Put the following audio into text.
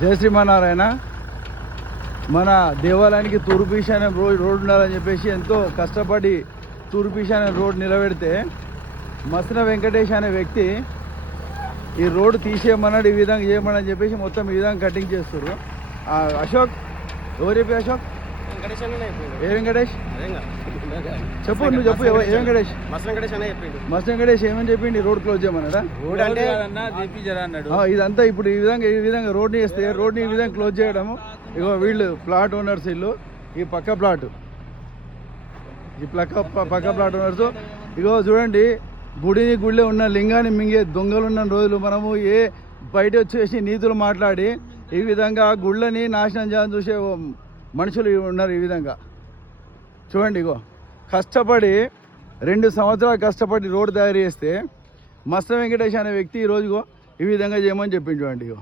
జయ శ్రీమన్నారాయణ. మన దేవాలయానికి తూర్పు ఈశాన్యం రోడ్ ఉండాలని చెప్పేసి ఎంతో కష్టపడి తూర్పు ఈశాన్యం రోడ్ నిలబెడితే మసన వెంకటేష్ అనే వ్యక్తి ఈ రోడ్డు తీసేయమన్నాడు, ఈ విధంగా చేయమని చెప్పేసి మొత్తం ఈ విధంగా కటింగ్ చేస్తారు. అశోక్ ఎవరు చెప్పి? అశోక్ ఏ వెంకటేష్? చెప్పు, నువ్వు చెప్పు. ఏ వెంకటేష్? మస్ వెంకటేష్ ఏమని చెప్పిండి? రోడ్ క్లోజ్ చేయమన్నాడా? రోడ్ అంటే అన్నాడు. ఇదంతా ఇప్పుడు ఈ విధంగా రోడ్ని వేస్తే రోడ్ని ఈ విధంగా క్లోజ్ చేయడము. ఇగో వీళ్ళు ప్లాట్ ఓనర్స్, ఇల్లు ఈ పక్క ప్లాట్, ఈ పక్క ప్లాట్ ఓనర్స్. ఇగో చూడండి, గుడిలో ఉన్న లింగాన్ని మింగే దొంగలున్న రోజులు మనము బయట వచ్చేసి నీతులు మాట్లాడి ఈ విధంగా గుళ్ళని నాశనం చేయాలని చూసే మనుషులు ఉన్నారు. ఈ విధంగా చూడండి, ఇగో కష్టపడి 2 సంవత్సరాలు కష్టపడి రోడ్డు తయారు చేస్తే మస్త వెంకటేష్ అనే వ్యక్తి ఈరోజు ఈ విధంగా చేయమని చెప్పింది. చూడండి, ఇగో